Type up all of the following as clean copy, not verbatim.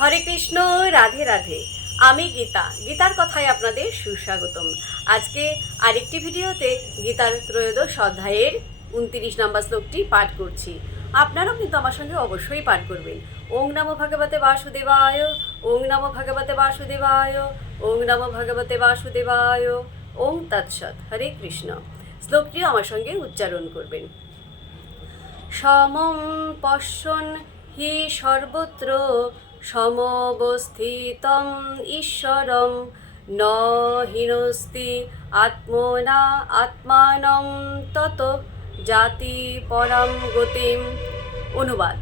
হরে কৃষ্ণ, রাধে রাধে। আমি গীতার কথায় আপনাদের সুস্বাগতম। আজকে আরেকটি ভিডিওতে গীতার ত্রয়োদশ অধ্যায়ের 29 নম্বর শ্লোকটি পাঠ করছি। আপনারাও কিন্তু আমার সঙ্গে অবশ্যই পাঠ করবেন। ওং নমো ভগবতে বাসুদেবায়, ওং নমো ভগবতে বাসুদেবায়, ওং নমো ভগবতে বাসুদেবায়। ওং তৎসৎ। হরে কৃষ্ণ। শ্লোকটিও আমার সঙ্গে উচ্চারণ করবেন। সমং পশ্যন হি সর্বত্র সমবস্থিতম ঈশ্বরম ন হিনস্তি আত্মনা আত্মানম তত জাতি পরম গতিম। অনুবাদ: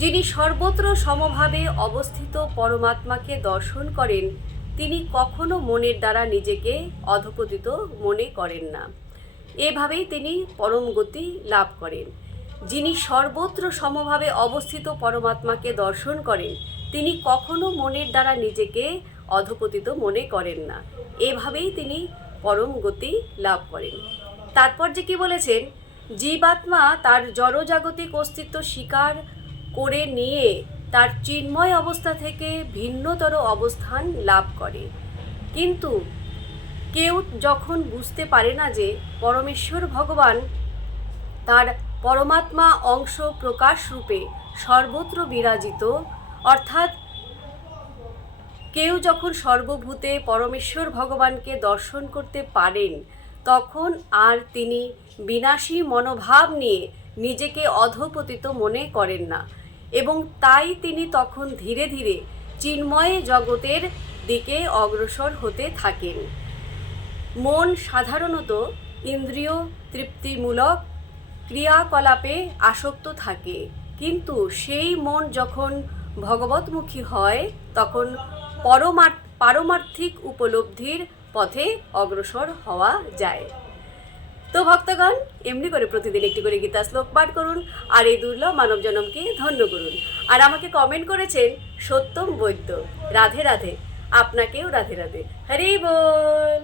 যিনি সর্বত্র সমভাবে অবস্থিত পরমাত্মাকে দর্শন করেন, তিনি কখনো মনের দ্বারা নিজেকে অধঃপতিত মনে করেন না। এভাবেই তিনি পরম গতি লাভ করেন। যিনি সর্বত্র সমভাবে অবস্থিত পরমাত্মাকে দর্শন করেন, তিনি কখনো মনের দ্বারা নিজেকে অধঃপতিত মনে করেন না। এভাবেই তিনি পরম গতি লাভ করেন। তাৎপর্যে কি বলেছেন? জীবাত্মা তার জড়জাগতিক অস্তিত্ব স্বীকার করে নিয়ে তার চিন্ময় অবস্থা থেকে ভিন্নতর অবস্থান লাভ করে। কিন্তু কেউ যখন বুঝতে পারে না যে পরমেশ্বর ভগবান তার পরমাত্মা অংশ প্রকাশ রূপে সর্বত্র বিরাজিত, অর্থাৎ কেউ যখন সর্বভূতে পরমেশ্বর ভগবানকে দর্শন করতে পারেন, তখন আর তিনি বিনাশী মনোভাব নিয়ে নিজেকে অধঃপতিত মনে করেন না, এবং তাই তিনি তখন ধীরে ধীরে চিন্ময় জগতের দিকে অগ্রসর হতে থাকেন। মন সাধারণত ইন্দ্রিয় তৃপ্তিমূলক ক্রিয়াকলাপে আসক্ত থাকে, কিন্তু সেই মন যখন ভগবতমুখী হয়, তখন পারমার্থিক উপলব্ধির পথে অগ্রসর হওয়া যায়। তো ভক্তগণ, এমনি করে প্রতিদিন একটি করে গীতা শ্লোক পাঠ করুন আর এই দুর্লভ মানব জনমকে ধন্য করুন। আর আমাকে কমেন্ট করেছেন সত্যম বৈদ্য। রাধে রাধে। আপনাকেও রাধে রাধে। হরি বল।